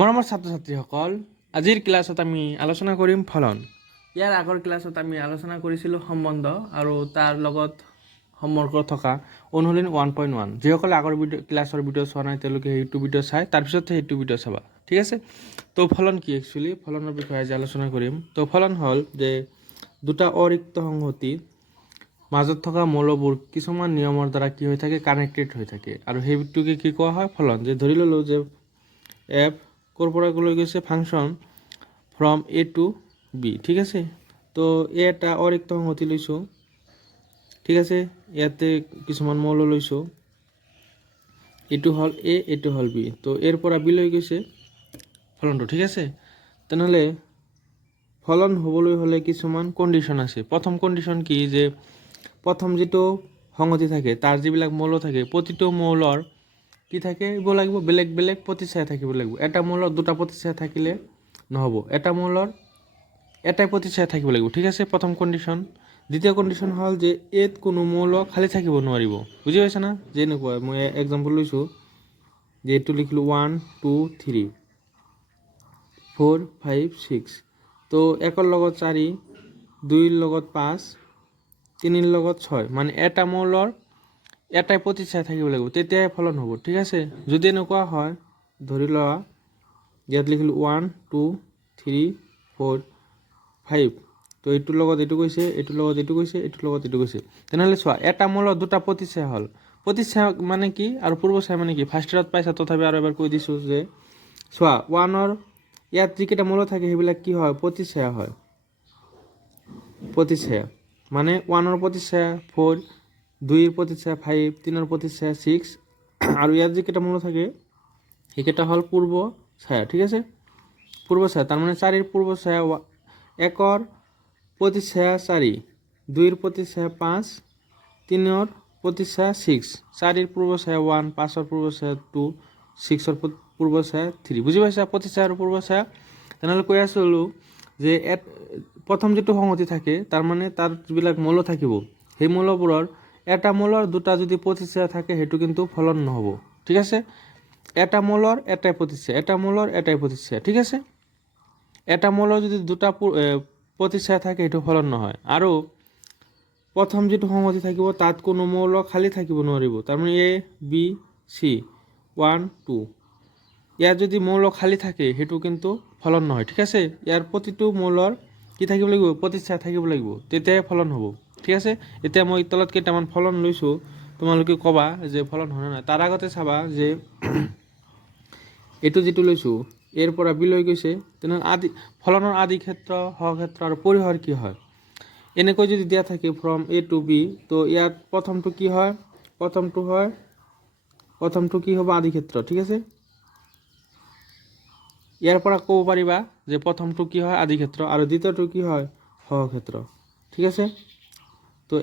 মৰমৰ ছাত্ৰ ছাত্ৰীসকল, আজিৰ ক্লাছত আমি আলোচনা কৰিম ফলন। ইয়াৰ আগৰ ক্লাছত আমি আলোচনা কৰিছিলোঁ সম্বন্ধ আৰু তাৰ লগত সম্পৰ্ক থকা অনুশীলন 1.1। যিসকলে আগৰ ক্লাছৰ ভিডিঅ' চোৱা নাই তেওঁলোকে সেইটো ভিডিঅ' চাই তাৰপিছতহে সেইটো ভিডিঅ' চাবা, ঠিক আছে। তো ফলন কি একচুৱেলি ফলনৰ বিষয়ে আজি আলোচনা কৰিম। তো ফলন হ'ল যে দুটা অৰিক্ত সংহতিৰ মাজত থকা মৌলবোৰ কিছুমান নিয়মৰ দ্বাৰা কি হৈ থাকে, কানেক্টেড হৈ থাকে, আৰু সেইটোকে কি কোৱা হয়, ফলন। যে ধৰি ল'লোঁ যে এফ ক'ৰ পৰা লৈ গৈছে function from A to B, ঠিক আছে। তো এটা অৰিক্ত সংহতি লৈছোঁ, ঠিক আছে। ইয়াতে কিছুমান মৌল লৈছোঁ, এইটো হ'ল এ, এইটো হ'ল বি। তো এৰ পৰা বি লৈ গৈছে ফলনটো, ঠিক আছে। তেনেহ'লে ফলন হ'বলৈ হ'লে কিছুমান কণ্ডিশ্যন আছে। প্ৰথম কণ্ডিশ্যন কি, যে প্ৰথম যিটো সংহতি থাকে তাৰ যিবিলাক মৌল থাকে প্ৰতিটো মৌলৰ কি থাকিব লাগিব, বেলেগ বেলেগ প্ৰতিচ্ছায়া থাকিব লাগিব। এটা মৌলৰ দুটা প্ৰতিচ্ছায়া থাকিলে নহ'ব, এটা মৌলৰ এটাই প্ৰতিচ্ছায়া থাকিব লাগিব, ঠিক আছে, প্ৰথম কণ্ডিশ্যন। দ্বিতীয় কণ্ডিশ্যন হ'ল যে ইয়াত কোনো মৌল খালী থাকিব নোৱাৰিব। বুজি পাইছা না? যেনেকুৱা মই এক্সাম্পল লৈছোঁ, যে এইটো লিখিলোঁ 1 2 3 4 5 6। তো একৰ লগত 4, 2ৰ লগত 5, 3ৰ লগত 6, মানে এটা মৌলৰ এটাই প্ৰতিচ্ছায়া থাকিব লাগিব, তেতিয়াই ফলন হ'ব, ঠিক আছে। যদি এনেকুৱা হয়, ধৰি লোৱা ইয়াত লিখিলোঁ 1 2 3 4 5, তো এইটোৰ লগত এইটো গৈছে, এইটোৰ লগত এইটো গৈছে, এইটোৰ লগত এইটো গৈছে। তেনেহ'লে চোৱা, এটা মৌলৰ দুটা প্ৰতিচ্ছায়া হ'ল। প্ৰতিচ্ছায়া মানে কি আৰু পূৰ্বছায়া মানে কি, ফাৰ্ষ্ট ইয়াৰত পাইছা, তথাপি আৰু এবাৰ কৈ দিছোঁ যে চোৱা, 1ৰ ইয়াত যিকেইটা মৌল থাকে সেইবিলাক কি হয়, প্ৰতিচ্ছায়া হয়। প্ৰতিচ্ছায়া মানে 1ৰ প্ৰতিচ্ছায়া 4, 2ৰ প্ৰতিচ্ছায়া 5, 3ৰ প্ৰতিচ্ছায়া 6, আৰু ইয়াত যিকেইটা মৌল থাকে সেইকেইটা হ'ল পূৰ্ব ছায়া, ঠিক আছে। পূৰ্ব ছায়া তাৰমানে 4ৰ পূৰ্ব ছায়া, 1ৰ প্ৰতিচ্ছায়া 4, 2ৰ প্ৰতিচ্ছায়া 5, 3ৰ প্ৰতিচ্ছায়া 6, 4ৰ পূৰ্ব ছায়া 1, 5ৰ পূৰ্ব ছায়া 2, 6ৰ পূৰ্ব ছায়া 3। বুজি পাইছা প্ৰতিচ্ছায়া আৰু পূৰ্ব ছায়া? তেনেহ'লে কৈ আছিলোঁ যে প্ৰথম যিটো সংহতি থাকে তাৰমানে তাৰ যিবিলাক মৌল থাকিব সেই মৌলবোৰৰ এটা মৌলৰ দুটা যদি প্ৰতিচ্ছায়া থাকে সেইটো কিন্তু ফলন নহ'ব, ঠিক আছে। এটা মৌলৰ এটাই প্ৰতিচ্ছায়া, এটা মৌলৰ এটাই প্ৰতিচ্ছায়া, ঠিক আছে। এটা মৌলৰ যদি দুটা প্ৰতিচ্ছায়া থাকে সেইটো ফলন নহয়। আৰু প্ৰথম যিটো সংহতি থাকিব তাত কোনো মৌল খালী থাকিব নোৱাৰিব, তাৰমানে এ বি চি 1 2, ইয়াত যদি মৌল খালী থাকে সেইটো কিন্তু ফলন নহয়, ঠিক আছে। ইয়াৰ প্ৰতিটো মৌলৰ কি থাকিব লাগিব, প্ৰতিচ্ছায়া থাকিব লাগিব, তেতিয়াই ফলন হ'ব, ঠিক আছে। এতিয়া মই তলত কেইটামান ফলন লৈছোঁ, তোমালোকে ক'বা যে ফলন হয় নহয়। তাৰ আগতে চাবা যে এইটো যিটো লৈছোঁ এৰ পৰা বি লৈ গৈছে, তেনেহ'লে ফলনৰ আদি ক্ষেত্ৰ, সহক্ষেত্ৰ আৰু পৰিসৰ কি হয়, এনেকৈ যদি দিয়া থাকে ফ্ৰম এ টু বি, তো ইয়াত প্ৰথমটো কি হয়, প্ৰথমটো কি হ'ব, আদি ক্ষেত্ৰ, ঠিক আছে। ইয়াৰ পৰা ক'ব পাৰিবা যে প্ৰথমটো কি হয়, আদি ক্ষেত্ৰ, আৰু দ্বিতীয়টো কি হয়, সহক্ষেত্ৰ, ঠিক আছে। তো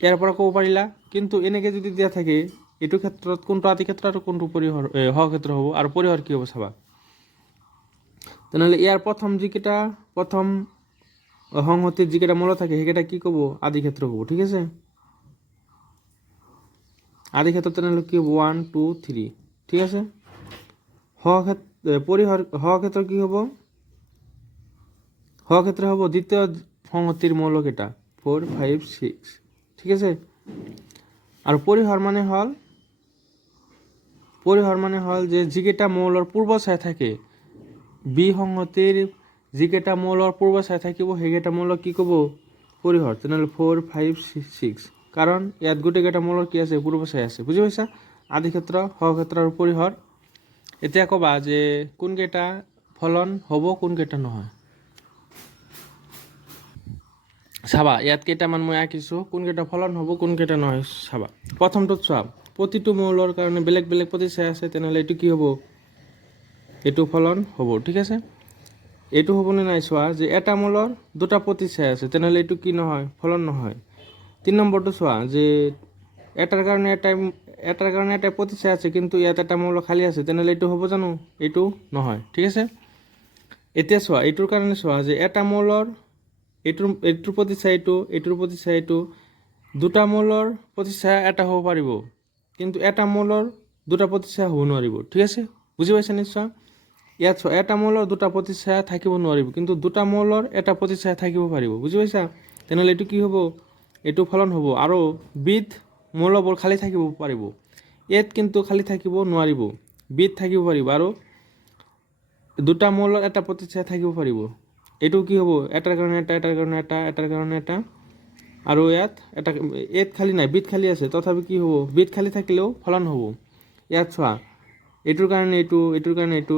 ইয়াৰ পৰা ক'ব পাৰিলা। কিন্তু এনেকৈ যদি দিয়া থাকে এইটো ক্ষেত্ৰত কোনটো আদি ক্ষেত্ৰ আৰু কোনটো পৰিসৰ সহক্ষেত্ৰ হ'ব, আৰু পৰিসৰ কি হ'ব চাবা। তেনেহ'লে ইয়াৰ প্ৰথম সংহতিত যিকেইটা মৌল থাকে সেইকেইটা কি ক'ব, আদি ক্ষেত্ৰ হ'ব, ঠিক আছে। আদি ক্ষেত্ৰ তেনেহ'লে কি হ'ব, 1 2 3, ঠিক আছে। সহক্ষেত্ৰ কি হ'ব, সহক্ষেত্ৰ হ'ব দ্বিতীয় সংহতিৰ মৌলকেইটা 4 5 6, ঠিক আছে। আৰু পৰিসৰ মানে হ'ল যে যিকেইটা মৌলৰ পূৰ্ব ছায়া থাকে, বি সংহতিৰ যিকেইটা মৌলৰ পূৰ্ব ছায়া থাকিব সেইকেইটা মৌলক কি ক'ব, পৰিসৰ। তেনেহ'লে 4 5 6, কাৰণ ইয়াত গোটেইকেইটা মৌলৰ কি আছে, পূৰ্ব ছায়া আছে। বুজি পাইছা? আদি ক্ষেত্ৰ, সহক্ষেত্ৰ আৰু পৰিসৰ। এতিয়া ক'বা যে কোনকেইটা ফলন হ'ব, কোনকেইটা নহয়। চাবা ইয়াত কেইটামান মই আঁকিছোঁ, কোনকেইটা ফলন হ'ব, কোনকেইটা নহয় চাবা। প্ৰথমটোত চোৱা, প্ৰতিটো মৌলৰ কাৰণে বেলেগ বেলেগ প্ৰতিচ্ছায়া আছে, তেনেহ'লে এইটো কি হ'ব, এইটো ফলন হ'ব, ঠিক আছে। এইটো হ'বনে নাই চোৱা, যে এটা মৌলৰ দুটা প্ৰতিচ্ছায়া আছে, তেনেহ'লে এইটো কি নহয়, ফলন নহয়। 3 নম্বৰটো চোৱা, যে এটাৰ কাৰণে এটাই প্ৰতিচ্ছায়া আছে, কিন্তু ইয়াত এটা মৌল খালী আছে, তেনেহ'লে এইটো হ'ব জানো, এইটো নহয়, ঠিক আছে। এতিয়া চোৱা, এইটোৰ কাৰণে চোৱা, যে এটা মৌলৰ এইটোৰ প্ৰতিচ্ছায়া এইটোৰ প্ৰতিচ্ছায়া এইটো, দুটা মৌলৰ প্ৰতিচ্ছায়া এটা হ'ব পাৰিব, কিন্তু এটা মৌলৰ দুটা প্ৰতিচ্ছায়া হ'ব নোৱাৰিব, ঠিক আছে। বুজি পাইছা নিশ্চয়? ইয়াত চোৱা এটা মৌলৰ দুটা প্ৰতিচ্ছায়া থাকিব নোৱাৰিব, কিন্তু দুটা মৌলৰ এটা প্ৰতিচ্ছায়া থাকিব পাৰিব। বুজি পাইছা? তেনেহ'লে এইটো কি হ'ব? এইটো ফলন হ'ব। আৰু বিধ মৌলবোৰ খালী থাকিব পাৰিব, ইয়াত কিন্তু খালী থাকিব নোৱাৰিব, বিধ থাকিব পাৰিব। আৰু দুটা মৌলৰ এটা প্ৰতিচ্ছায়া থাকিব পাৰিব। এইটো কি হ'ব? এটাৰ কাৰণে এটা, এটাৰ কাৰণে এটা, এটাৰ কাৰণে এটা, আৰু ইয়াত খালী নাই, বিধ খালী আছে, তথাপি কি হ'ব? বিধ খালী থাকিলেও ফলন হ'ব। ইয়াত চোৱা, এইটোৰ কাৰণে এইটো, এইটোৰ কাৰণে এইটো,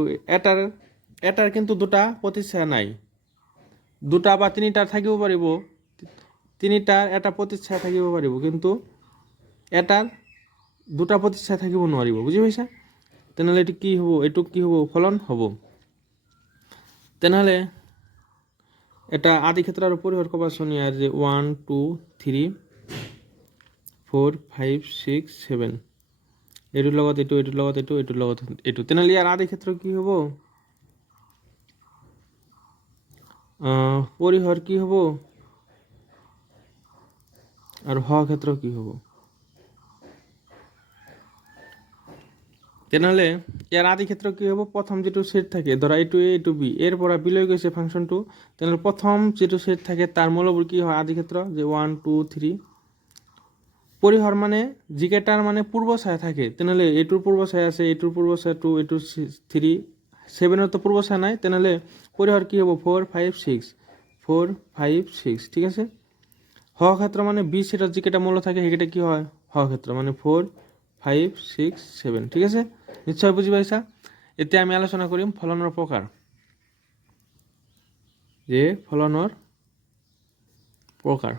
এটাৰ কিন্তু দুটা প্ৰতিচ্ছায়া নাই, দুটা বা তিনিটাৰ থাকিব পাৰিব, তিনিটাৰ এটা প্ৰতিচ্ছায়া থাকিব পাৰিব, কিন্তু এটাৰ দুটা প্ৰতিচ্ছায়া থাকিব নোৱাৰিব। বুজি পাইছা? তেনেহ'লে এইটো কি হ'ব? এইটো কি হ'ব? ফলন হ'ব। তেনেহ'লে এটা আদি ক্ষেত্ৰ আৰু পৰিসৰ ক'বাচোন ইয়াৰ, যে 1 2 3 4 5 6 7, এইটোৰ লগত এইটো, এইটোৰ লগত এইটো, এইটোৰ লগত এইটো। তেনেহ'লে ইয়াৰ আদি ক্ষেত্ৰ কি হ'ব? পৰিসৰ কি হ'ব আৰু হ ক্ষেত্ৰ কি হ'ব? তেনেহ'লে ইয়াৰ আদি ক্ষেত্ৰ কি হ'ব? প্ৰথম যিটো ছেট থাকে, ধৰা এইটো এ, এইটো বি, এৰ পৰা বিলৈ গৈছে ফাংচনটো, তেনেহ'লে প্ৰথম যিটো ছেট থাকে তাৰ মৌলবোৰ কি হয়? আদি ক্ষেত্ৰ, যে 1 2 3। পৰিসৰ মানে যিকেইটাৰ মানে পূৰ্বছায়া থাকে, তেনেহ'লে এইটোৰ পূৰ্বছায়া আছে, এইটোৰ পূৰ্বছায়া 2, এইটোৰ 3, 7ৰতো পূৰ্বছায়া নাই, তেনেহ'লে পৰিসৰ কি হ'ব? 4 5 6, 4 5 6, ঠিক আছে? হ ক্ষেত্ৰ মানে বি ছেটত যিকেইটা মৌল থাকে সেইকেইটা কি হয়? হ ক্ষেত্ৰ, মানে 4 5 6 7, ঠিক আছে? নিশ্চয় বুজি পাইছা? এতিয়া আমি আলোচনা কৰিম ফলনৰ প্ৰকাৰ, যে ফলনৰ প্ৰকাৰ।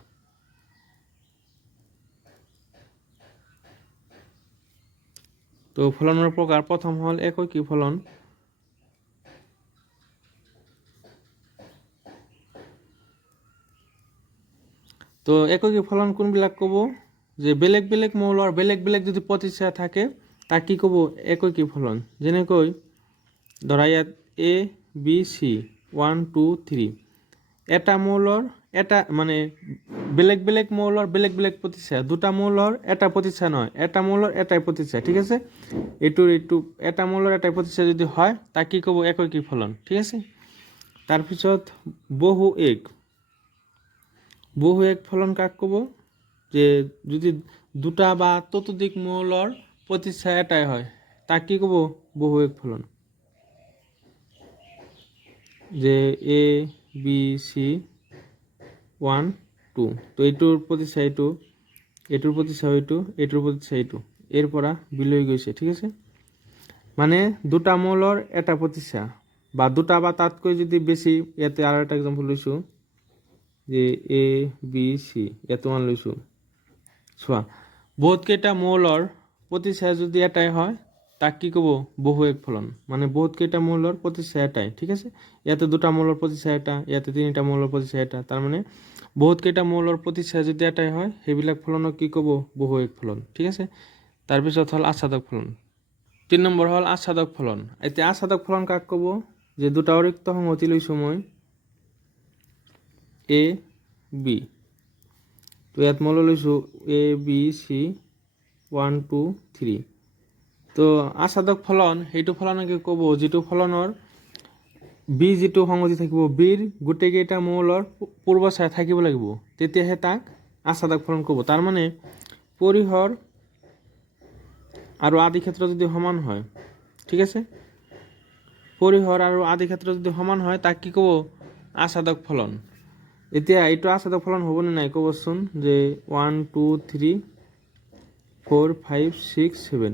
তো ফলনৰ প্ৰকাৰ প্ৰথম হ'ল একৈকী ফলন। তো একৈকী ফলন কোনবিলাক ক'ব? যে বেলেগ বেলেগ মৌলৰ বেলেগ বেলেগ যদি প্ৰতিচ্ছায়া থাকে তাক কি ক'ব? একৈকী ফলন। যেনেকৈ ধৰা ইয়াত এ বি চি 1 2 3, এটা মৌলৰ এটা মানে বেলেগ বেলেগ মৌলৰ বেলেগ বেলেগ প্ৰতিচ্ছায়া, দুটা মৌলৰ এটা প্ৰতিচ্ছায়া নহয়, এটা মৌলৰ এটাই প্ৰতিচ্ছায়া, ঠিক আছে? এইটো এটা মৌলৰ এটাই প্ৰতিচ্ছায়া যদি হয় তাক কি ক'ব? একৈকী ফলন, ঠিক আছে? তাৰপিছত বহু এক ফলন কাক ক'ব? যে যদি দুটা বা ততোধিক মৌলৰ প্ৰতিচ্ছায়া এটাই হয় তাক কি ক'ব? বহু এক ফলন। যে এ বি চি 1 2, তো এইটোৰ প্ৰতিচ্ছায়া এইটো, এইটোৰ প্ৰতিচ্ছায়া এইটো, এইটোৰ প্ৰতিচ্ছায়া এইটো, এৰ পৰা বিলৈ গৈছে, ঠিক আছে? মানে দুটা মৌলৰ এটা প্ৰতিচ্ছায়া বা দুটা বা তাতকৈ যদি বেছি, ইয়াতে আৰু এটা এক্সাম্পল লৈছোঁ, যে এ বি চি, ইয়াতো মান লৈছোঁ। চোৱা, বহুতকেইটা মৌলৰ প্ৰতিচ্ছায়া যদি এটাই হয় তাক কি ক'ব? বহু এক ফলন। মানে বহুতকেইটা মৌলৰ প্ৰতিচ্ছায়া এটাই, ঠিক আছে? ইয়াতে দুটা মৌলৰ প্ৰতিচ্ছায়া এটা, ইয়াতে তিনিটা মৌলৰ প্ৰতিচ্ছায়া এটা, তাৰমানে বহুতকেইটা মৌলৰ প্ৰতিচ্ছায়া যদি এটাই হয় সেইবিলাক ফলনক কি ক'ব? বহু এক ফলন, ঠিক আছে? তাৰপিছত হ'ল আচ্ছাদক ফলন। 3 নম্বৰ হ'ল আচ্ছাদক ফলন। এতিয়া আচ্ছাদক ফলন কাক ক'ব? যে দুটা অৰিক্ত সংহতি লৈছোঁ মই, এ বি, তো ইয়াত মৌল লৈছোঁ এ বি চি 1 2 3। তো আচ্ছাদক ফলন সেইটো ফলনকে ক'ব যিটো ফলনৰ বি যিটো সংহতি থাকিব, বিৰ গোটেইকেইটা মৌলৰ পূৰ্বছায়া থাকিব লাগিব, তেতিয়াহে তাক আচ্ছাদক ফলন ক'ব। তাৰমানে পৰিসৰ আৰু আদি ক্ষেত্ৰ যদি সমান হয়, ঠিক আছে? পৰিসৰ আৰু আদি ক্ষেত্ৰ যদি সমান হয় তাক কি ক'ব? আচ্ছাদক ফলন। এতিয়া এইটো আচ্ছাদক ফলন হ'বনে নাই ক'বচোন? যে 1 2 3 4 5 6 7,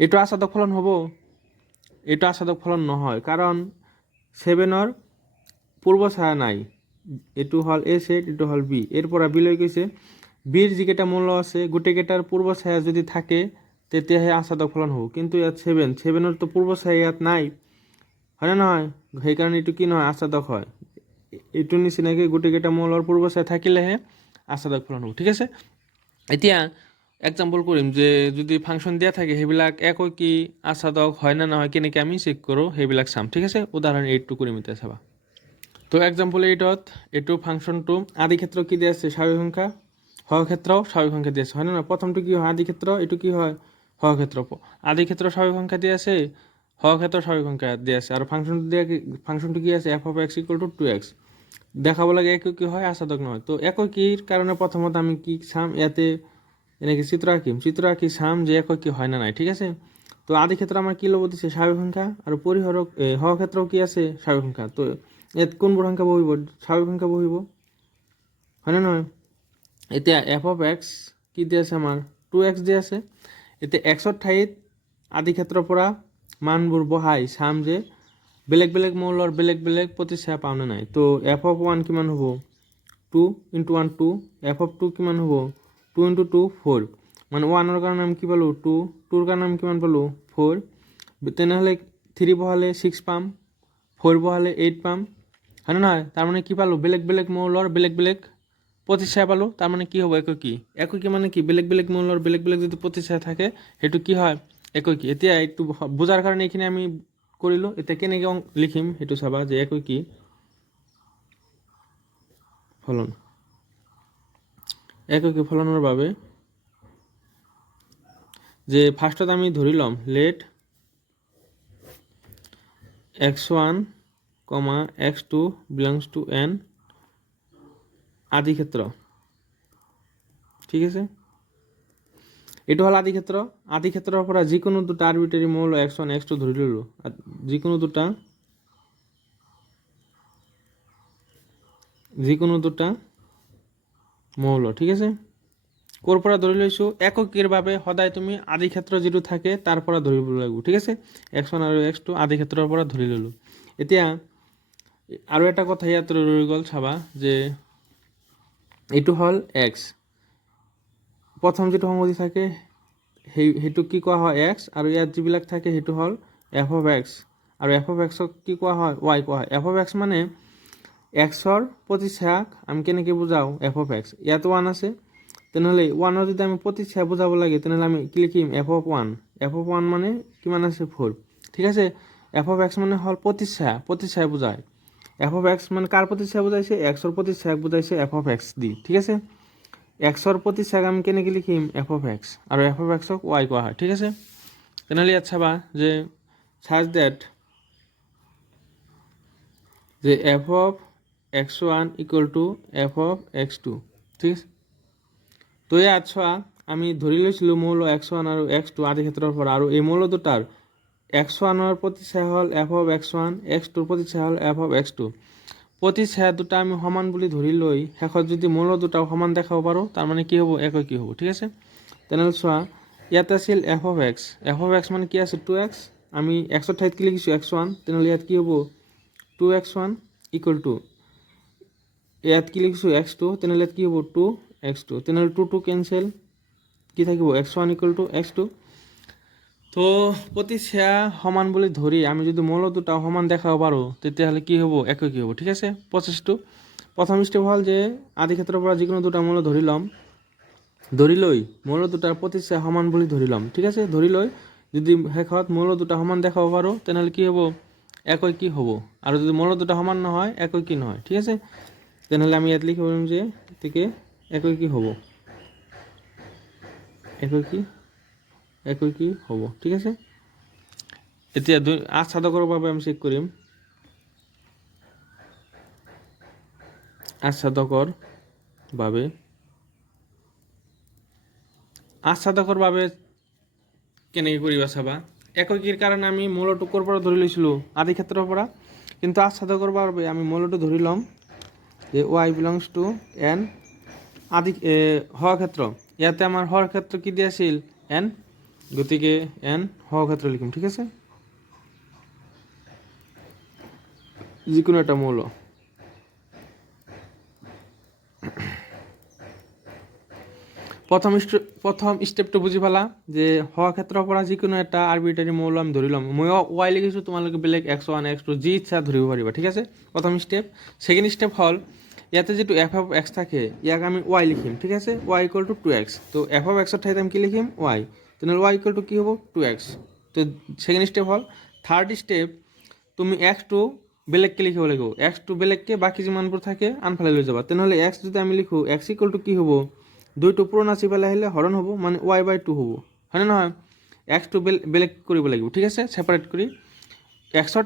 এইটো আচ্ছাদক ফলন হ'ব? এইটো আচ্ছাদক ফলন নহয়, কাৰণ 7ৰ পূৰ্বছায়া নাই। এইটো হ'ল এ ছেট, এইটো হ'ল বি, এর পৰা বিলৈ গৈছে, বিৰ যিকেইটা মৌল আছে গোটেইকেইটাৰ পূৰ্বছায়া যদি থাকে তেতিয়াহে আচ্ছাদক ফলন হ'ব। কিন্তু ইয়াত 7ৰতো পূৰ্বছায়া ইয়াত নাই, হয়নে নহয়? সেইকাৰণে এইটো কি নহয়? আচ্ছাদক হয়। এইটোৰ নিচিনাকৈ গোটেইকেইটা মৌলৰ পূৰ্বছায়া থাকিলেহে আচ্ছাদক ফলন হ'ব, ঠিক আছে? এতিয়া এক্সাম্পল কৰিম, যে যদি ফাংচন দিয়া থাকে সেইবিলাক একৈকী আচ্ছাদক হয় নে নহয়, কেনেকৈ আমি চেক কৰোঁ সেইবিলাক চাম, ঠিক আছে? উদাহৰণ 8টো কৰিম এতিয়া, চাবা। তো এক্সাম্পল 8ত এইটো ফাংচনটো আদি ক্ষেত্ৰ কি দিয়া আছে? স্বাভাৱিক সংখ্যা, হ ক্ষেত্ৰও স্বাভাৱিক সংখ্যা দিয়া আছে, হয় নে নহয়? প্ৰথমটো কি হয়? আদি ক্ষেত্ৰ, এইটো কি হয়? হ ক্ষেত্ৰ। আদি ক্ষেত্ৰ স্বাভাৱিক সংখ্যা দিয়া আছে, হর ক্ষেত্র স্বাভাবিক সংখ্যা দিয়ে আছে আর ফাংশনটি কি আছে f(x) = 2x দেখাবো লাগে একই হয় আসাদক নয়। তো একইর কারণে প্রথমত আমি কি সাম ইয়াতে এনেকে চিত্র আঁকি সাম যে একই হয় না নাই, ঠিক আছে। তো আদি ক্ষেত্র আমার কি লব দিচ্ছে স্বাভাবিক সংখ্যা আর পরিহরক হর ক্ষেত্রেও কি আছে স্বাভাবিক সংখ্যা। তো এত কোন বড় সংখ্যা বহিব স্বাভাবিক সংখ্যা বহিব, হয় না নয়। এতে f(x) কি দিয়ে আছে আমার 2x দিয়ে আছে। এতে xর ঠাইত আদি ক্ষেত্র পৰা মানবোৰ বহাই চাম যে বেলেগ বেলেগ মৌলৰ বেলেগ বেলেগ প্ৰতিচ্ছায়া পাওনে নাই। তো f(1) কিমান হ'ব 2 × 1 2, f(2) কিমান হ'ব 2 × 2 4, মানে 1ৰ কাৰণে আমি কি পালোঁ 2, 2ৰ কাৰণে আমি কিমান পালোঁ 4। তেনেহ'লে 3 বহালে 6 পাম, 4 বহালে 8 পাম, হয় না নহয়। তাৰ মানে কি পালোঁ বেলেগ বেলেগ মৌলৰ বেলেগ বেলেগ প্ৰতিচ্ছায়া পালোঁ। তাৰ মানে কি হ'ব এককী মানে কি বেলেগ বেলেগ মৌলৰ বেলেগ বেলেগ যদি প্ৰতিচ্ছায়া থাকে সেইটো কি হয় এককী। এতিয়া এইটো বুজাৰ কাৰণে এইখিনি আমি কৰিলোঁ। এতিয়া কেনেকৈ লিখিম সেইটো চাবা যে এককী ফলন। এককী ফলনৰ বাবে যে ফাৰ্ষ্টত আমি ধৰি ল'ম late x1, x2 belongs to n আদি ক্ষেত্ৰ, ঠিক আছে। এইটো হ'ল আদি ক্ষেত্ৰ। আদি ক্ষেত্ৰৰ পৰা যিকোনো দুটা আৰবিটাৰী মৌল x1 x2 ধৰি ল'লোঁ, যিকোনো দুটা মৌল, ঠিক আছে। ক'ৰ পৰা ধৰি লৈছোঁ এককীৰ বাবে সদায় তুমি আদি ক্ষেত্ৰ যিটো থাকে তাৰ পৰা ধৰিব লাগিব, ঠিক আছে। x1 আৰু x2 আদি ক্ষেত্ৰৰ পৰা ধৰি ল'লোঁ। এতিয়া আৰু এটা কথা ইয়াত ৰৈ গ'ল চাবা যে এইটো হ'ল x, প্ৰথম যিটো সংগতি থাকে সেইটো কি কোৱা হয় x, আৰু ইয়াত যিবিলাক থাকে সেইটো হ'ল f(x), আৰু f(x)ক কি কোৱা হয় y কোৱা হয়। f(x) মানে xৰ প্ৰতিচ্ছায়াক আমি কেনেকৈ বুজাওঁ f(x), ইয়াত 1 আছে তেনেহ'লে 1ৰ যদি আমি প্ৰতিচ্ছায়া বুজাব লাগে তেনেহ'লে আমি কি লিখিম f(1) মানে কিমান আছে 4, ঠিক আছে। f(x) মানে হ'ল প্ৰতিচ্ছায়া বুজায়। f(x) মানে কাৰ প্ৰতিচ্ছায়া বুজাইছে xৰ প্ৰতিচ্ছায়াক বুজাইছে f(x) দি, ঠিক আছে। xৰ প্ৰতিচ্ছায়াক আমি কেনেকৈ লিখিম f(x), আৰু f(x)ক y কোৱা হয়, ঠিক আছে। তেনেহ'লে ইয়াত চাবা যে such that যে f(x1) = f(x2), ঠিক আছে। তো ইয়াত চোৱা আমি ধৰি লৈছিলোঁ মৌল x1 আৰু x2 আদি ক্ষেত্ৰৰ পৰা, আৰু এই মৌল দুটাৰ x1ৰ প্ৰতিচ্ছায়া হ'ল f(x1), x2ৰ প্ৰতিচ্ছায়া হ'ল f(x2). প্ৰতিচ্ছায়া দুটা আমি সমান বুলি ধৰি লৈ শেষত যদি মৌল দুটাও সমান দেখাব পাৰোঁ তাৰমানে কি হ'ব এককী হ'ব, ঠিক আছে। তেনেহ'লে চোৱা ইয়াত আছিল f(x) মানে কি আছে 2x, আমি xৰ ঠাইত কি লিখিছোঁ x1, তেনেহ'লে ইয়াত কি হ'ব 2x1 = ইয়াত কি লিখিছোঁ x2, তেনেহ'লে ইয়াত কি হ'ব 2x2, তেনেহ'লে 2 কেঞ্চেল, কি থাকিব x1 = x2। তো প্ৰতিচ্ছায়া সমান বুলি ধৰি আমি যদি মৌল দুটাও সমান দেখাব পাৰোঁ তেতিয়াহ'লে কি হ'ব এককী হ'ব, ঠিক আছে। প্ৰথম ষ্টেপ হ'ল যে আদি ক্ষেত্ৰৰ পৰা যিকোনো দুটা মৌল ধৰি ল'ম, ধৰি লৈ মৌল দুটাৰ প্ৰতিচ্ছায়া সমান বুলি ধৰি ল'ম, ঠিক আছে। ধৰি লৈ যদি শেষত মৌল দুটা সমান দেখাব পাৰোঁ তেনেহ'লে কি হ'ব এককী হ'ব, আৰু যদি মৌল দুটা সমান নহয় এককী নহয়, ঠিক আছে। তেনেহ'লে আমি ইয়াত লিখিব পাৰিম যে গতিকে এককী হ'ব, এককী হ'ব, ঠিক আছে। এতিয়া আচ্ছাদকৰ বাবে আমি চেক কৰিম। আচ্ছাদকৰ বাবে কেনেকৈ কৰিবা চাবা। এককীৰ কাৰণে আমি মৌলটো ক'ৰ পৰা ধৰি লৈছিলোঁ আদি ক্ষেত্ৰৰ পৰা, কিন্তু আচ্ছাদকৰ বাবে আমি মৌলটো ধৰি ল'ম যে y belongs to n আদি হৰ ক্ষেত্ৰ। ইয়াতে আমাৰ হৰ ক্ষেত্ৰ কি দিয়া আছিল n, গতিকে n হৰ ক্ষেত্ৰ লিখিম, ঠিক আছে। যিকোনো এটা মৌল প্ৰথম ষ্টেপটো বুজি পালা যে হৰ ক্ষেত্ৰৰ পৰা যিকোনো এটা আৰবিটাৰী মৌল আমি ধৰি ল'ম। মই y লিখিছোঁ, তোমালোকে বেলেগ x1 x2 যি ইচ্ছা ধৰিব পাৰিবা, ঠিক আছে। প্ৰথম ষ্টেপ। ছেকেণ্ড ষ্টেপ হ'ল ইয়াতে যিটো f(x) থাকে ইয়াক আমি y লিখিম, ঠিক আছে। y = 2x, তো f(x)ৰ ঠাইত আমি কি লিখিম y, তেনেহ'লে y = কি হ'ব 2x। তো ছেকেণ্ড ষ্টেপ হ'ল। থাৰ্ড ষ্টেপ তুমি x2 বেলেগকৈ লিখিব লাগিব, x2 বেলেগকৈ বাকী যিমানবোৰ থাকে আনফালে লৈ যাবা। তেনেহ'লে x যদি আমি লিখোঁ x = কি হ'ব 2টো পুৰণা চিপালে আহিলে হৰণ হ'ব, মানে y/2 হ'ব, হয়নে নহয়। x2 বেলেগ কৰিব লাগিব, ঠিক আছে, ছেপাৰেট কৰি। এক্সৰ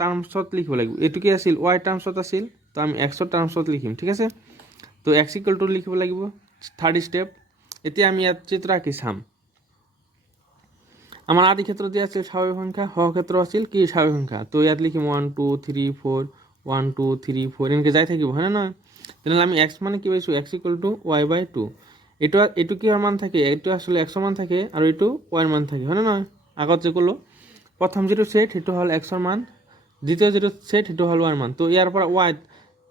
টাৰ্মছত লিখিব লাগিব। এইটো কি আছিল ৱাই টাৰ্মছত আছিল, তো আমি এক্সৰ টাৰ্মছত লিখিম, ঠিক আছে। তো এক্স ইকুৱেল টু লিখিব লাগিব, থাৰ্ড ষ্টেপ। এতিয়া আমি ইয়াত চিত্ৰ আঁকি চাম। আমাৰ আদি ক্ষেত্ৰত দিয়া আছিল স্বাভাৱিক সংখ্যা, সহক্ষেত্ৰ আছিল কি স্বাভাৱিক সংখ্যা। তো ইয়াত লিখিম 1 2 3 4, 1 2 3 4 এনেকৈ যাই থাকিব, হয়নে নহয়। তেনেহ'লে আমি এক্স মানে কি পাইছোঁ, এক্স ইকুৱেল টু ৱাই বাই 2। এইটো কিহৰ মান থাকে, এইটো আসলে এক্সৰ মান থাকে আৰু এইটো ৱাইৰ মান থাকে, হয়নে নহয়। আগত যে ক'লোঁ প্ৰথম যিটো ছেট সেইটো হ'ল এক্সৰ মান, দ্বিতীয় যিটো ছেট সেইটো হ'ল ৱাইৰ মান। তো ইয়াৰ পৰা ৱাইত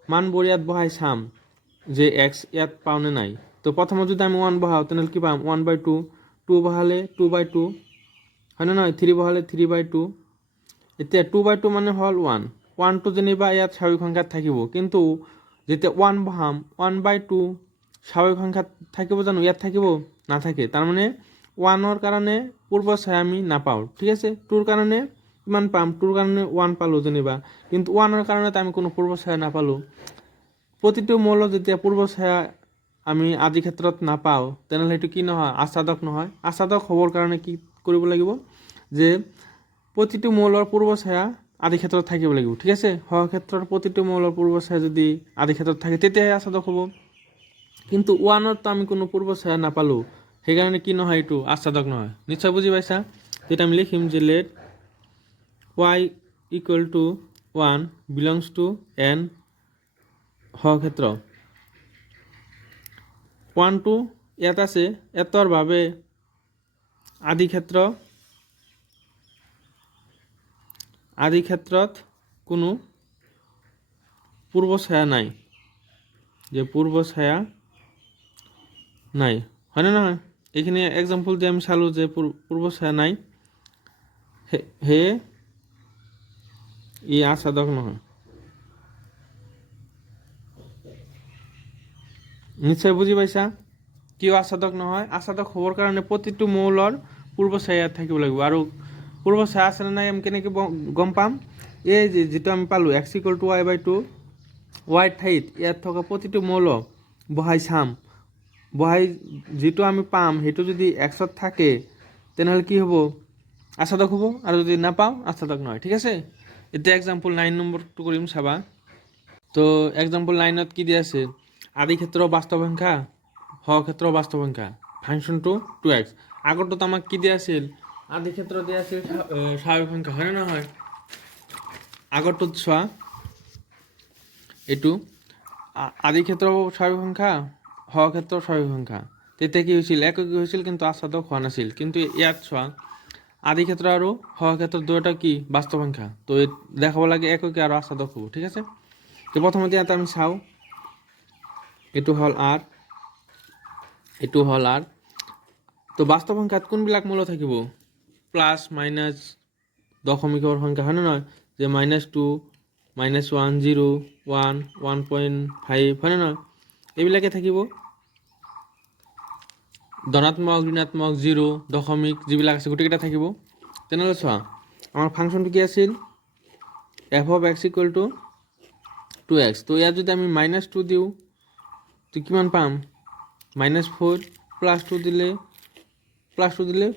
মানবোৰ ইয়াত বহাই চাম যে এক্স ইয়াত পাওঁনে নাই। তো প্ৰথমত যদি আমি 1 বহাওঁ তেনেহ'লে কি পাম, 1/2, 2 বহালে 2/2, হয়নে নহয়, 3 বহালে 3/2। এতিয়া 2/2 মানে হ'ল 1, 1টো যেনিবা ইয়াত স্বাভাৱিক সংখ্যাত থাকিব, কিন্তু যেতিয়া 1 বহাম 1/2 স্বাভাৱিক সংখ্যাত থাকিব জানো, ইয়াত থাকিব নাথাকে। তাৰমানে 1ৰ কাৰণে পূৰ্ব ছায়া আমি নাপাওঁ, ঠিক আছে। 2ৰ কাৰণে কিমান পাম, 2ৰ কাৰণে 1 পালোঁ যেনিবা, কিন্তু 1ৰ কাৰণে আমি কোনো পূৰ্ব ছায়া নাপালোঁ। প্ৰতিটো মৌলত যেতিয়া পূৰ্ব ছায়া আমি আদি ক্ষেত্ৰত নাপাওঁ তেনেহ'লে সেইটো কি নহয়, আস্বাদক নহয়। আস্বাদক হ'বৰ কাৰণে কি কৰিব লাগিব, যে প্ৰতিটো মৌলৰ পূৰ্ব ছায়া আদি ক্ষেত্ৰত থাকিব লাগিব, ঠিক আছে। সহক্ষেত্ৰৰ প্ৰতিটো মৌলৰ পূৰ্ব ছায়া যদি আদি ক্ষেত্ৰত থাকে তেতিয়াহে আস্বাদক হ'ব, কিন্তু 1ত আমি কোনো পূৰ্ব ছায়া নাপালোঁ, সেইকাৰণে কি নহয়, এইটো আস্বাদক নহয়। নিশ্চয় বুজি পাইছা। তেতিয়া আমি লিখিম যে let y equal to 1 belongs to n সহক্ষেত্ৰ। 1টো ইয়াত আছে, এতৰ বাবে আদি ক্ষেত্ৰত কোনো পূৰ্ব ছায়া নাই, যে পূৰ্ব ছায়া নাই, হয়নে নহয়। এইখিনি এক্সাম্পল যে আমি চালোঁ যে পূৰ্ব ছায়া নাই, সেয়ে ই আস্বাদক নহয়। নিশ্চয় বুজি পাইছা কিয় আস্বাদক নহয়। আস্বাদক হ'বৰ কাৰণে প্ৰতিটো মৌলৰ পূৰ্ব ছায়া ইয়াত থাকিব লাগিব, আৰু পূৰ্ব ছায়া আছে নে নাই আমি কেনেকৈ গম পাম, এই যিটো আমি পালোঁ এক্স ইকুৱেল টু ৱাই বাই 2, ৱাইৰ ঠাইত ইয়াত থকা প্ৰতিটো মৌল বহাই চাম, বহাই যিটো আমি পাম সেইটো যদি এক্সত থাকে তেনেহ'লে কি হ'ব, আস্বাদক হ'ব, আৰু যদি নাপাওঁ আস্বাদক নহয়, ঠিক আছে। এতিয়া এক্সাম্পল 9 নম্বৰটো কৰিম, চাবা। তো এক্সাম্পল 9ত কি দিয়া আছে, আদি ক্ষেত্ৰৰ বাস্তৱ সংখ্যা, সহক্ষেত্ৰ বাস্তৱ সংখ্যা, ফাংচনটো 2x। আগৰটোত আমাক কি দিয়া আছিল, আদি ক্ষেত্ৰ দিয়া আছিল স্বাভাৱিক সংখ্যা, হয়নে নহয়। আগৰটোত চোৱা, এইটো আদি ক্ষেত্ৰ স্বাভাৱিক সংখ্যা, সহক্ষেত্ৰ স্বাভাৱিক সংখ্যা, তেতিয়া কি হৈছিল, এককী হৈছিল কিন্তু আস্বাদক হোৱা নাছিল। কিন্তু ইয়াত চোৱা আদি ক্ষেত্ৰ আৰু সহক্ষেত্ৰ দুয়োটা কি বাস্তৱ সংখ্যা, তো দেখাব লাগে এককী আৰু আস্বাদক হ'ব, ঠিক আছে। তো প্ৰথমতে ইয়াত আমি চাওঁ, এইটো হ'ল আৰ, এইটো হ'ল আৰ। তো বাস্তৱ সংখ্যাত কোনবিলাক মূল থাকিব, প্লাছ মাইনাছ দশমিকৰ সংখ্যা, হয়নে নহয়, যে -2 -1 0 1 1.5, হয়নে নহয়, এইবিলাকে থাকিব। ধনাত্মক ঋণাত্মক 0 দশমিক যিবিলাক আছে গোটেইকেইটা থাকিব। তেনেহ'লে চোৱা আমাৰ ফাংচনটো কি আছিল, F of x equal to 2x। তো ইয়াত যদি আমি -2 দিওঁ তো কিমান পাম, -4, +2 দিলে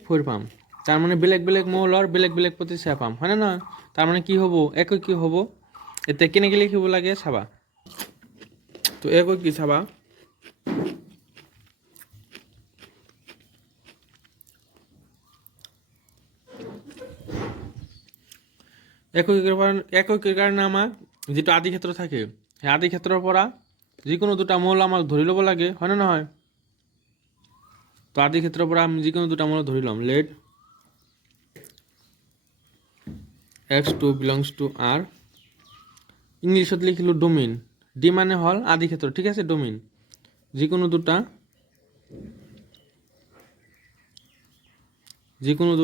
4 পাম। তাৰমানে বেলেগ বেলেগ মৌলৰ বেলেগ বেলেগ প্ৰতিচ্ছায়া পাম, হয়নে নহয়। তাৰমানে কি হ'ব, এককী হ'ব। এতিয়া কেনেকৈ লিখিব লাগে চাবা। তো এককী চাবা, এককীৰ কাৰণে আমাক যিটো আদি ক্ষেত্ৰ থাকে সেই আদি ক্ষেত্ৰৰ পৰা যিকোনো দুটা মৌল আমাক ধৰি ল'ব লাগে, হয়নে নহয়। তো আদি ক্ষেত্ৰৰ পৰা আমি যিকোনো দুটা মৌল ধৰি ল'ম, late x2 belongs two r, ইংলিছত লিখিলোঁ ডোমেইন, ডি মানে হ'ল আদি ক্ষেত্ৰ, ঠিক আছে। ডোমেইন যিকোনো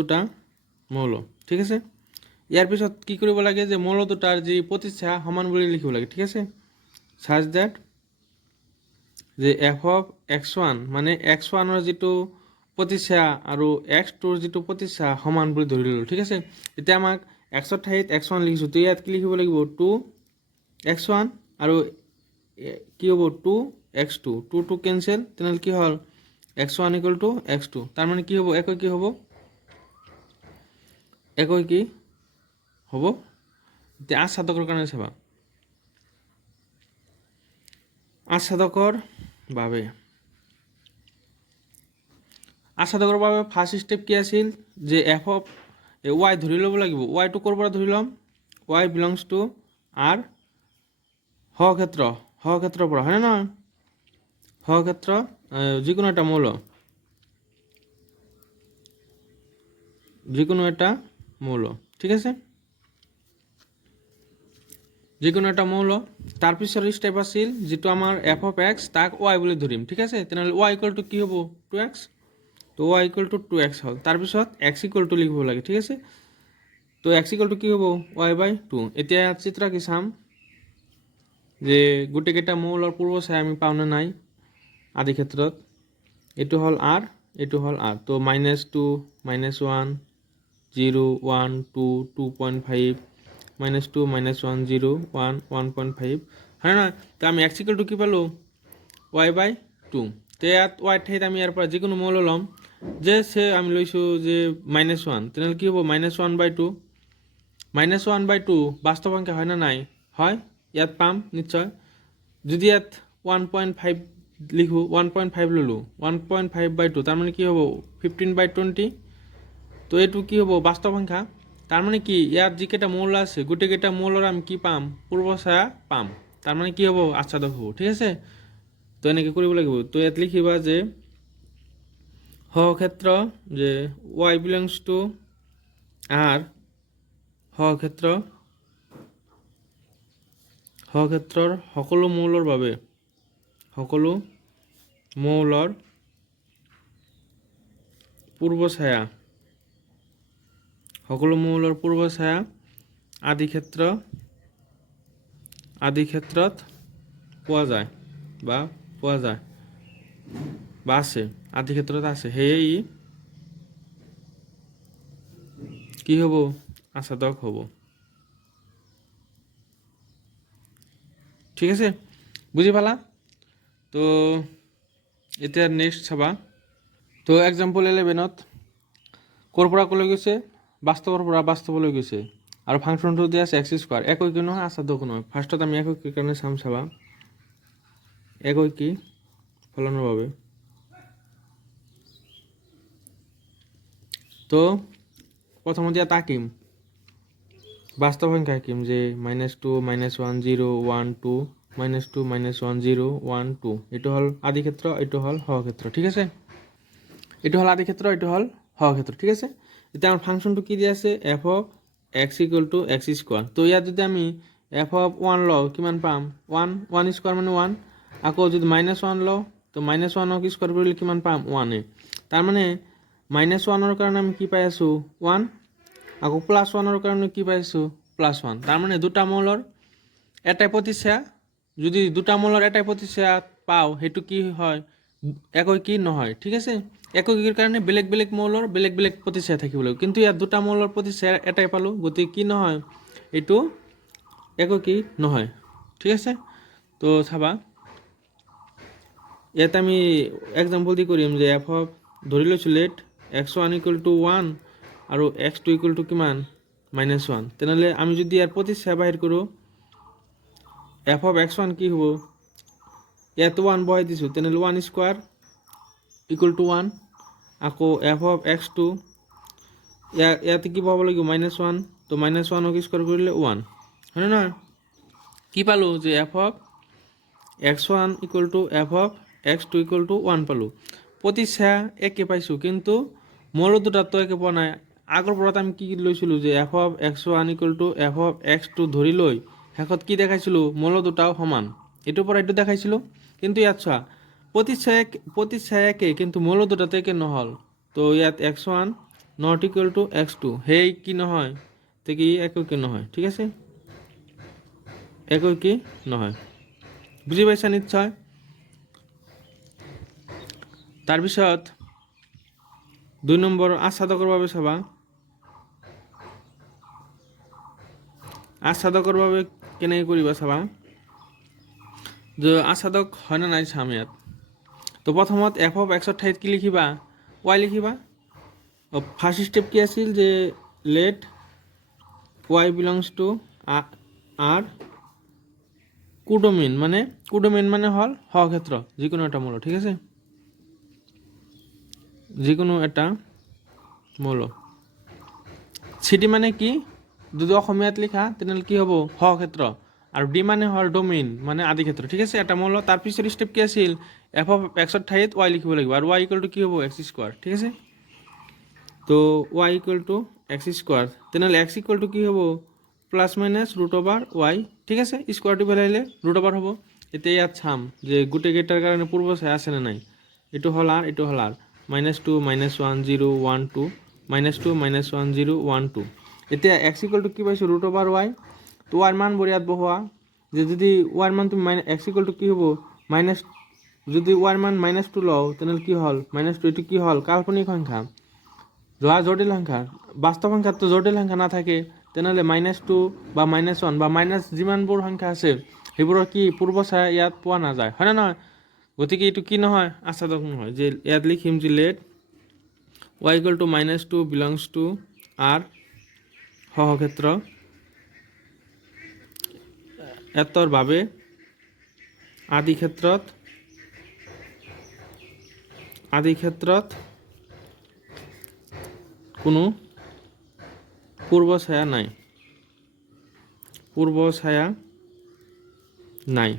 দুটা মৌল, ঠিক আছে। ইয়াৰ পিছত কি কৰিব লাগে, যে মৌল দুটাৰ যি প্ৰতিচ্ছায়া সমান বুলি লিখিব লাগে, ঠিক আছে। চাৰ্চ ডেট যে এফ অফ x1 মানে x1ৰ যিটো প্ৰতিচ্ছায়া আৰু x2ৰ যিটো প্ৰতিচ্ছায়া সমান বুলি ধৰি ল'লোঁ, ঠিক আছে। এতিয়া আমাক এক্সৰ ঠাইত x1 লিখিছোঁ, তো ইয়াত কি লিখিব লাগিব, 2x1 আৰু কি হ'ব 2x2, 2 কেঞ্চেল, তেনেহ'লে কি হ'ল x1 ইকুৱেল টু x2। তাৰমানে কি হ'ব, এককী হ'ব, এককী হ'ব এতিয়া আস্বাদকৰ কাৰণে চাবা আস্বাদকৰ বাবে ফাৰ্ষ্ট ষ্টেপ কি আছিল যে এফ অফ ৱাই ধৰি ল'ব লাগিব ৱাইটো ক'ৰ পৰা ধৰি ল'ম ৱাই বিলংছ টু আৰ সহক্ষেত্ৰৰ পৰা হয়নে নহয় সহক্ষেত্ৰ যিকোনো এটা মৌল ঠিক আছে যিকোনো এটা মৌল তাৰপিছৰ ষ্টেপ আছিল যিটো আমাৰ এফ অফ এক্স তাক ৱাই বুলি ধৰিম ঠিক আছে তেনেহ'লে ৱাই ইকুৱেল টু কি হ'ব 2x তো ৱাই ইকুৱেল টু 2x হ'ল তাৰপিছত এক্স ইকুৱেল টু লিখিব লাগে ঠিক আছে তো এক্স ইকুৱেল টু কি হ'ব ৱাই বাই 2 এতিয়া চিত্ৰ কি চাম যে গোটেইকেইটা মৌলৰ পূৰ্ব চাই আমি পাওঁনে নাই আদি ক্ষেত্ৰত এইটো হ'ল আৰ এইটো হ'ল আৰ তো -2 -1 0 1 2 2.5 -2 -1 0 1 1.5 হয় নহয় তো আমি এক্স ইকুৱেল টু কি পালোঁ ৱাই বাই 2 তো ইয়াত ৱাই ঠাইত আমি ইয়াৰ পৰা যিকোনো মৌল ল'ম যে আমি লৈছোঁ যে -1 তেনেহ'লে কি হ'ব -1/2 -1/2 বাস্তৱ সংখ্যা হয় না নাই হয় ইয়াত পাম নিশ্চয় যদি ইয়াত 1.5 লিখোঁ 1.5 ল'লোঁ 1.5/2 তাৰমানে কি হ'ব 15/20 তো এইটো কি হ'ব বাস্তৱ সংখ্যা তাৰমানে কি ইয়াত যিকেইটা মৌল আছে গোটেইকেইটা মৌলৰ আমি কি পাম পূৰ্বচায়া পাম তাৰমানে কি হ'ব আচ্ছাদক হ'ব ঠিক আছে তো এনেকৈ কৰিব লাগিব তো ইয়াত লিখিবা যে সহক্ষেত্ৰ যে ৱাই বিলংছ টু আৰ সহক্ষেত্ৰৰ সকলো মৌলৰ বাবে সকলো মৌলৰ পূৰ্বচায়া আদি ক্ষেত্ৰত পোৱা যায় বা আছে আদি ক্ষেত্ৰত আছে সেয়ে ই কি হ'ব আচ্ছাদক হ'ব ঠিক আছে বুজি পালা তো এতিয়া নেক্সট চাবা তো এক্সাম্পল 11ত ক'ৰ পৰা ক'লৈ গৈছে বাস্তৱৰ পৰা বাস্তৱলৈ গৈছে আৰু ফাংচনটো দিয়া আছে এক্স স্কোৱাৰ একৈকী নহয় আচ্ছাদক নহয় ফাৰ্ষ্টত আমি একৈকীৰ কাৰণে চাবা একৈকী ফলনৰ বাবে তো প্ৰথমত ইয়াত আঁকিম বাস্তৱ সংখ্যা আঁকিম যে -2 -1 0 1 2 -2 -1 0 1 2 এইটো হ'ল আদি ক্ষেত্ৰ এইটো হ'ল সহক্ষেত্ৰ ঠিক আছে এইটো হ'ল আদি ক্ষেত্ৰ এইটো হ'ল সহক্ষেত্ৰ ঠিক আছে এতিয়া আমাৰ ফাংচনটো কি দিয়া আছে F of x equal to x square তো ইয়াত যদি আমি এফ অফ 1 লওঁ কিমান পাম 1 স্কোৱাৰ মানে 1 আকৌ যদি -1 লওঁ তো -1ক স্কোৱাৰ কৰিলে কিমান পাম 1 তাৰমানে -1ৰ কাৰণে আমি কি পাই আছোঁ 1 আকৌ +1ৰ কাৰণে কি পাই আছোঁ +1 তাৰমানে দুটা মৌলৰ এটাই প্ৰতিচ্ছায়া যদি দুটা মৌলৰ এটাই প্ৰতিচ্ছায়া পাওঁ সেইটো কি হয় একৈকী নহয় ঠিক আছে একৈকীৰ কাৰণে বেলেগ বেলেগ মৌলৰ বেলেগ বেলেগ প্ৰতিচ্ছায়া থাকিব লাগিব কিন্তু ইয়াত দুটা মৌলৰ প্ৰতিচ্ছায়া এটাই পালোঁ গতিকে কি নহয় এইটো একৈকী নহয় ঠিক আছে তো চাবা ইয়াত আমি এক্সাম্পল দি কৰিম যে এফ অফ ধৰি লৈছোঁ লেট x1 = 1 আৰু x2 = কিমান -1 তেনেহ'লে আমি যদি ইয়াৰ প্ৰতিচ্ছায়া বাহিৰ কৰোঁ এফ অফ x1 কি হ'ব ইয়াত 1 বহাই দিছোঁ তেনেহ'লে 1 স্কোৱাৰ = 1 আকৌ এফ অফ x2 ইয়াতে কি পাব লাগিব -1 তো -1ক স্কোৱাৰ কৰিলে 1 হয়নে নহয় কি পালোঁ যে F of x1 = F of x2 = 1 পালোঁ প্ৰতিচ্ছায়া একে পাইছোঁ কিন্তু মৌল দুটাতো একে পোৱা নাই আগৰ পৰত আমি কি লৈছিলোঁ যে F of x1 = F of x2 ধৰি লৈ শেষত কি দেখাইছিলোঁ মৌল দুটাও সমান এইটোৰ পৰা এইটো দেখাইছিলোঁ কিন্তু ইয়াত চোৱা প্ৰতিচ্ছায়া একে কিন্তু মৌল দুটাতো একে নহ'ল তো ইয়াত x1 ≠ x2 সেই কি নহয় তে কি একৈকী নহয় ঠিক আছে একৈকী নহয় বুজি পাইছা নিশ্চয় তাৰপিছত 2 নম্বৰ আচ্ছাদকৰ বাবে চাবা আচ্ছাদকৰ বাবে কেনেকৈ কৰিবা চাবা যে আচ্ছাদক হয় না নাই চাম ইয়াত তো প্ৰথমত এফ অফ এক্সৰ ঠাইত কি লিখিবা ৱাই লিখিবা ফাৰ্ষ্ট ষ্টেপ কি আছিল যে লেট y বিলংস টু আর কুডোমিন মানে হল সহক্ষেত্র যিকোনো এটা মৌল, ঠিক আছে, যিকোনো এটা মৌল। সিটি মানে কি, যদি অসমীয়াত লিখা তেনেহ'লে কি হ'ব, সহক্ষেত্র। আৰু ডি মানে হ'ল ডোমেইন মানে আদিক্ষেত্ৰ, ঠিক আছে, এটা মৌল। তাৰ পিছৰ ষ্টেপ কি আছিল, এফ অফ এক্সৰ ঠাইত ৱাই লিখিব লাগিব, আৰু ৱাই ইকুৱেল টু কি হ'ব, এক্স স্কোৱাৰ, ঠিক আছে। তো Y equal two x square, তেনেহ'লে এক্স ইকুৱেল টু কি হ'ব, plus minus root over Y, ঠিক আছে, স্কোৱাৰটো পেলাইলে ৰুট অভাৰ হ'ব। এতিয়া ইয়াত চাম যে গোটেইকেইটাৰ কাৰণে পূৰ্ব চাই আছেনে নাই। এইটো হ'ল আৰ, এইটো হ'ল আৰ, -2 -1 0 1 2 -2 -1 0 1 2। এতিয়া এক্স ইকুৱেল টু কি পাইছোঁ, ৰুট অভাৰ ৱাই। তো ৱাইৰ মানবোৰ ইয়াত বহোৱা, যে যদি ৱাইৰ মান তুমি এক্স ইকুৱেল টু কি হ'ব, মাইনাছ, যদি ৱাইৰ মান -2 লওঁ তেনেহ'লে কি হ'ল, -2, এইটো কি হ'ল, কাল্পনিক সংখ্যা, জটিল সংখ্যা। বাস্তৱ সংখ্যাততো জটিল সংখ্যা নাথাকে, তেনেহ'লে -2 বা -1 বা মাইনাছ যিমানবোৰ সংখ্যা আছে সেইবোৰৰ কি পূৰ্ব ছায়া ইয়াত পোৱা নাযায়, হয়নে নহয়। গতিকে এইটো কি নহয়, আচ্ছাদক নহয়। যে ইয়াত লিখিম যে let y equal to -2 belongs to R সহক্ষেত্ৰ এতৰ বাবে আদিক্ষেত্ৰত কোনো পূৰ্ব ছায়া নাই,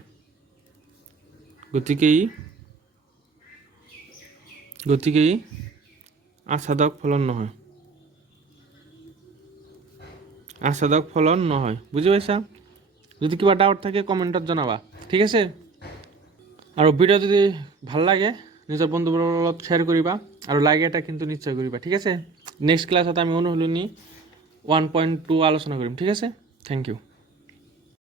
গতিকে ই আচ্ছাদক ফলন নহয়, বুজি পাইছা। যদি কিবা ডাউট থাকে কমেণ্টত জনাবা, ঠিক আছে। আৰু ভিডিঅ' যদি ভাল লাগে নিজৰ বন্ধুবোৰৰ লগত শ্বেয়াৰ কৰিবা, আৰু লাইক এটা কিন্তু নিশ্চয় কৰিবা, ঠিক আছে। নেক্সট ক্লাছত আমি অনুশীলনী 1.2 আলোচনা কৰিম, ঠিক আছে। Thank U.